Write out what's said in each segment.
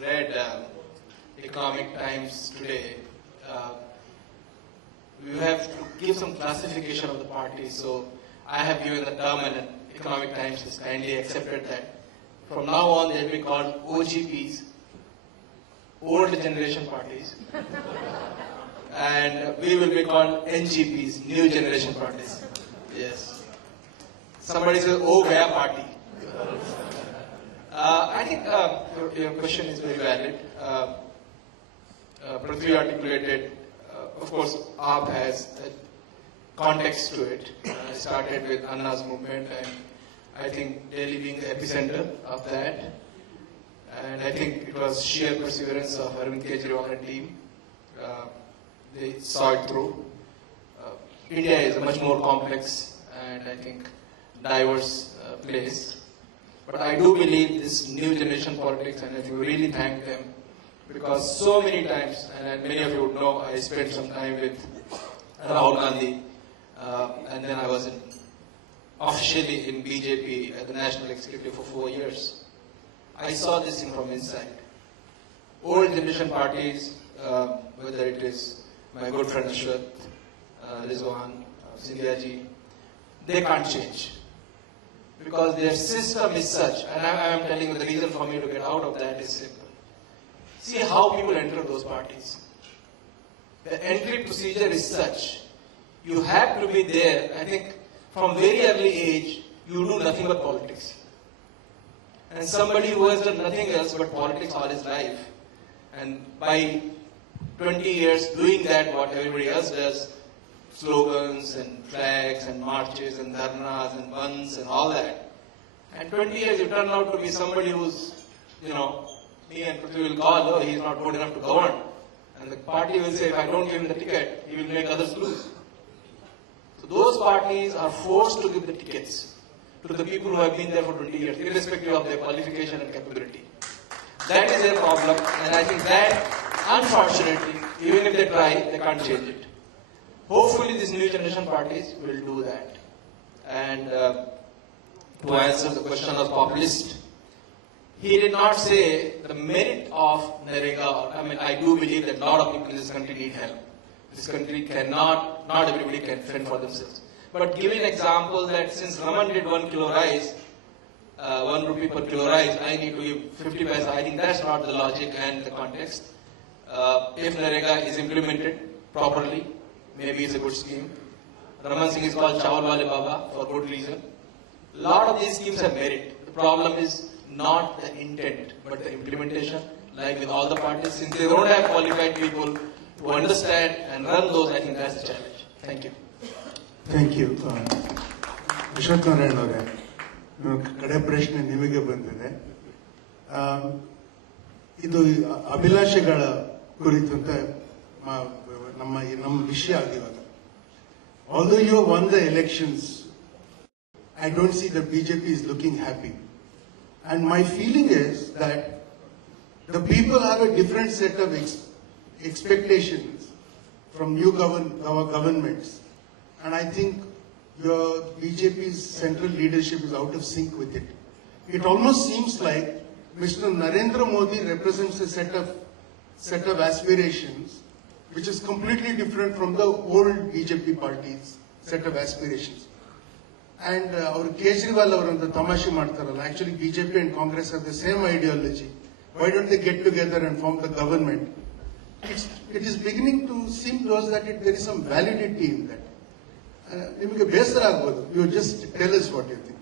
Read Economic Times today. Uh, we have to give some classification of the parties. So I have given the term, and Economic Times has kindly accepted that. From now on, they will be called OGPs, Old Generation Parties, and we will be called NGPs, New Generation Parties. Yes. Somebody says, "Oh, Gaya Party." I think your question is very valid. Prithvi articulated, of course, AAP has a context to it. It started with Anna's movement, and I think Delhi being the epicenter of that. And I think it was sheer perseverance of Arvind Kejriwal and team. They saw it through. India is a much more complex and I think diverse place. But I do believe this new generation politics, and I think we really thank them, because so many times, and many of you would know, I spent some time with Rahul Gandhi, and then I was officially in BJP at the National Executive for 4 years. I saw this thing from inside. Old generation parties, whether it is my good friend Ashwath, Rizwan, Sindhya ji, they can't change. Because their system is such, and I am telling you the reason for me to get out of that is simple. See how people enter those parties. The entry procedure is such, you have to be there. I think from very early age, you do nothing but politics. And somebody who has done nothing else but politics all his life, and by 20 years doing that, what everybody else does, slogans and flags and marches and dharnas and bandhs and all that. And 20 years you turn out to be somebody who's, me and Prithvi will call, oh, he's not good enough to govern. And the party will say, if I don't give him the ticket, he will make others lose. So those parties are forced to give the tickets to the people who have been there for 20 years, irrespective of their qualification and capability. That is their problem, and I think that, unfortunately, even if they try, they can't change it. Hopefully, these new generation parties will do that. And to answer the question of populist, he did not say the merit of Narega. I mean, I do believe that a lot of people in this country need help. This country cannot, not everybody can fend for themselves. But give an example that since Raman did 1 kilo rice, 1 rupee per kilo rice, I need to give 50 paisa. I think that's not the logic and the context. If Narega is implemented properly, maybe it's a good scheme. Raman Singh is called Chawal Wale Baba for good reason. A lot of these schemes have merit. The problem is not the intent, but the implementation. Like with all the parties, since they don't have qualified people to understand and run those, I think that's the challenge. Thank you. Thank you. Ashwath Narayan ಅವರೇ, ಕಡೆ ಪ್ರಶ್ನೆ ನಿಮಗೆ ಬಂದಿದೆ. ಇದು ಅಭಿಲಾಷೆಗಳ ಕುರಿತಂತೆ ನಮ್ಮ ವಿಷಯ ಆಗಿವಾಗ. Although you won the elections, I don't see the BJP is looking happy. And my feeling is that the people have a different set of expectations from new governments. And I think your BJP's central leadership is out of sync with it. It almost seems like Mr. Narendra Modi represents a set of aspirations which is completely different from the old BJP party's set of aspirations. And Kejriwal avarantu tamashi ಮಾಡ್ತಾರಲ್ಲ, actually BJP and Congress have the same ideology. Why don't they get together and form the government? It is beginning to seem to us that there is some validity in that. ನಿಮಗೆ ಬೇಸರ ಆಗ್ಬೋದು. You just tell us what you think.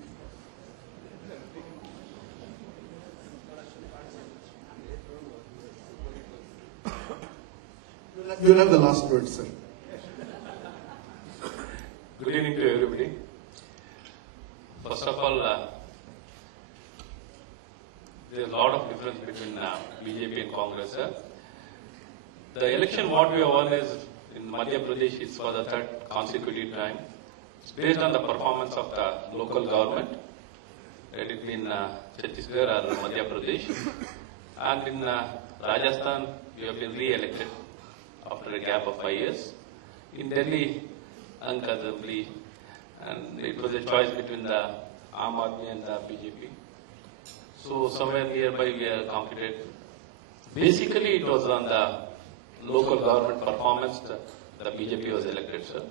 You'll have the last word, sir. Good evening to everybody. First of all, there's a lot of difference between BJP and Congress. The election what we have won is in Madhya Pradesh is for the third consecutive time. It's based on the performance of the local government, let it be in Chhattisgarh or Madhya Pradesh. And in Rajasthan, we have been re-elected after a gap of 5 years. In Delhi, uncomfortably, and it was a choice between the Aam Aadmi and the BJP. So somewhere nearby we are competed. Basically it was on the local government performance the BJP was elected, sir.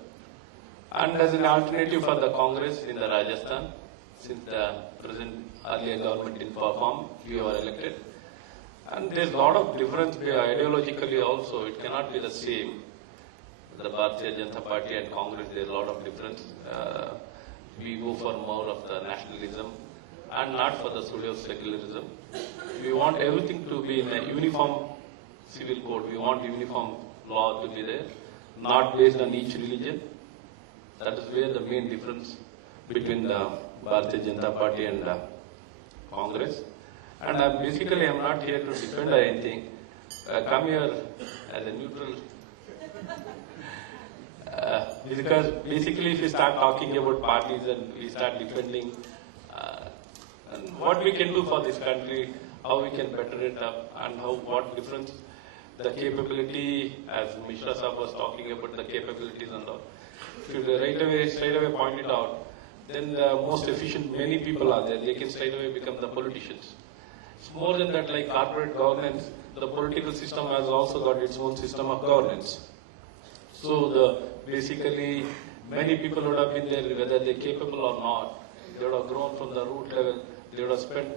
And as an alternative for the Congress in the Rajasthan, since the present earlier government didn't perform, we were elected. And there's a lot of difference ideologically also. It cannot be the same. The Bharatiya Janata Party and Congress, there's a lot of difference. We go for more of the nationalism and not for the pseudo-secularism. We want everything to be in a uniform civil code. We want uniform law to be there, not based on each religion. That is where the main difference between the Bharatiya Janata Party and Congress. And basically I'm not here to defend anything. Come here as a neutral. Because basically if we start talking about parties and we start defending and what we can do for this country, how we can better it up, and what difference the capability, as Mishra Saab was talking about the capabilities and all. If you straight away point it out, then the most efficient, many people are there, they can straight away become the politicians. It's more than that, like corporate governance, the political system has also got its own system of governance. So basically, many people would have been there, whether they're capable or not. They would have grown from the root level. They would have spent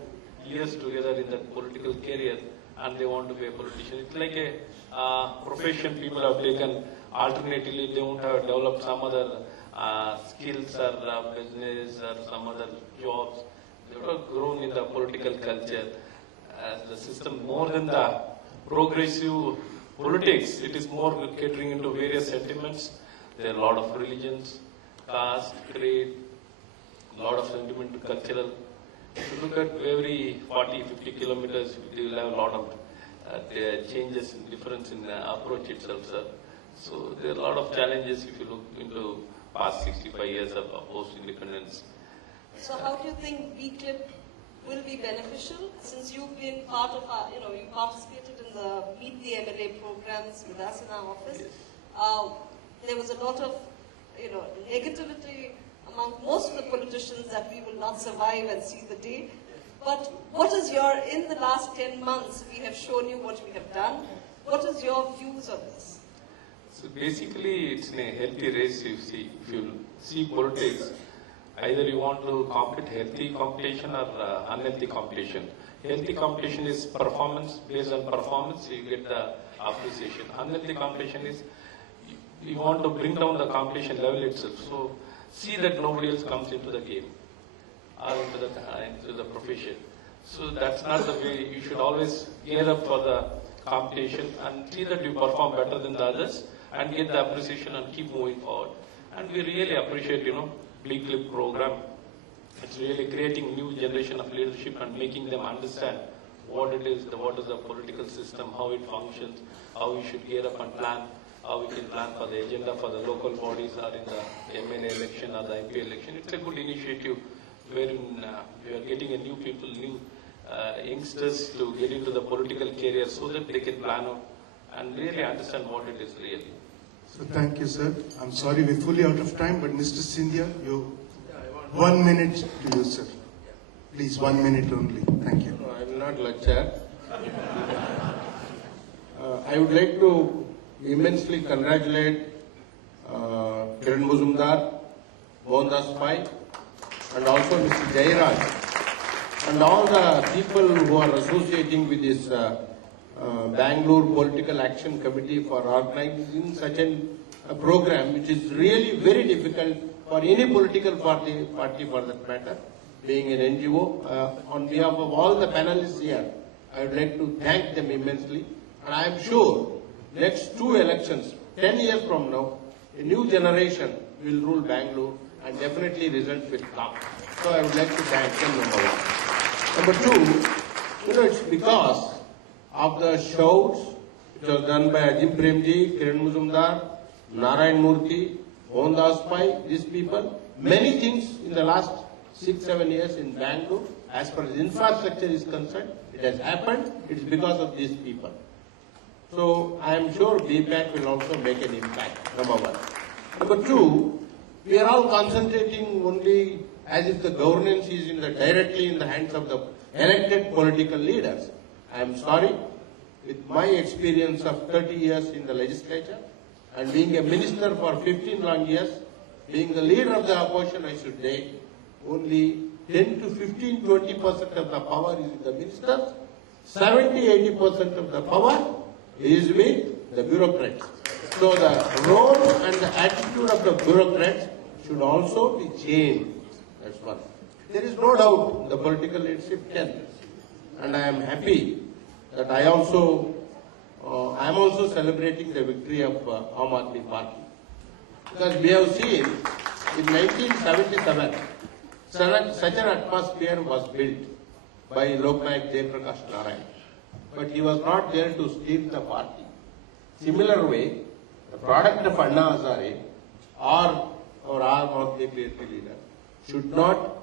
years together in that political career, and they want to be a politician. It's like a profession people have taken. Alternatively, they won't have developed some other skills or business or some other jobs. They would have grown in the political culture. The system, more than the progressive politics, it is more catering into various sentiments. There are a lot of religions, caste, creed, a lot of sentiment, cultural. If you look at every 40-50 kilometers, you will have a lot of changes, difference in approach itself, sir. So there are a lot of challenges if you look into past 65 years of post-independence. So how do you think BCLIP will be beneficial, since you've been part of our, you participated in the Meet the MLA programs with us in our office. Yes. There was a lot of, negativity among most of the politicians that we will not survive and see the day. But what is in the last 10 months, we have shown you what we have done. What is your views on this? So basically, it's a healthy race. If you see politics, either you want to compete healthy competition or unhealthy competition. Healthy competition is performance, based on performance, you get the appreciation. Unhealthy competition is you want to bring down the competition level itself. So see that nobody else comes into the game or into the profession. So that's not the way. You should always gear up for the competition and see that you perform better than the others and get the appreciation and keep moving forward. And we really appreciate, BCLIP program. It's really creating new generation of leadership and making them understand what it is, what is the political system, how it functions, how we should gear up and plan, how we can plan for the agenda for the local bodies or in the MNA election or the MP election. It's a good initiative wherein we are getting a new people, new youngsters to get into the political career so that they can plan out and really understand what it is really. So thank you, sir. I'm sorry we're fully out of time, but Mr. Scindia, 1 minute to you, sir. Please, 1 minute only. Thank you. No, I will not lecture. I would like to immensely congratulate Kiran Mazumdar, Mohandas Pai, and also Mr. Jairaj, and all the people who are associating with this Bangalore Political Action Committee for organizing such a program, which is really very difficult for any political party for that matter, being an NGO. On behalf of all the panelists here, I would like to thank them immensely. And I am sure next 2 elections, 10 years from now, a new generation will rule Bangalore and definitely results will come. So I would like to thank them, number 1. Number 2, it's because of the shouts which was done by Ajim Premji, Kiran Mazumdar, Narayan Murthy, Mohandas Pai, these people, many things in the last 6-7 years in Bangalore, as far as infrastructure is concerned, it has happened, it's because of these people. So I am sure BPAC will also make an impact, number 1. Number 2, we are all concentrating only as if the governance is directly in the hands of the elected political leaders. I am sorry, with my experience of 30 years in the legislature and being a minister for 15 long years, being the leader of the opposition, I should say, only 10 to 15, 20% of the power is with the ministers, 70, 80% of the power is with the bureaucrats. So the role and the attitude of the bureaucrats should also be changed. That's one. There is no doubt the political leadership can. And I am happy that I am also celebrating the victory of Aam Aadmi Party. Because we have seen in 1977, such an atmosphere was built by Loknayak Jayaprakash Narayan. But he was not there to steer the party. Similar way, the product of Anna Hazare or our Aam Aadmi Party leader should not,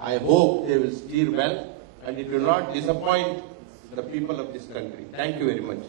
I hope they will steer well and it will not disappoint the people of this country. Thank you very much.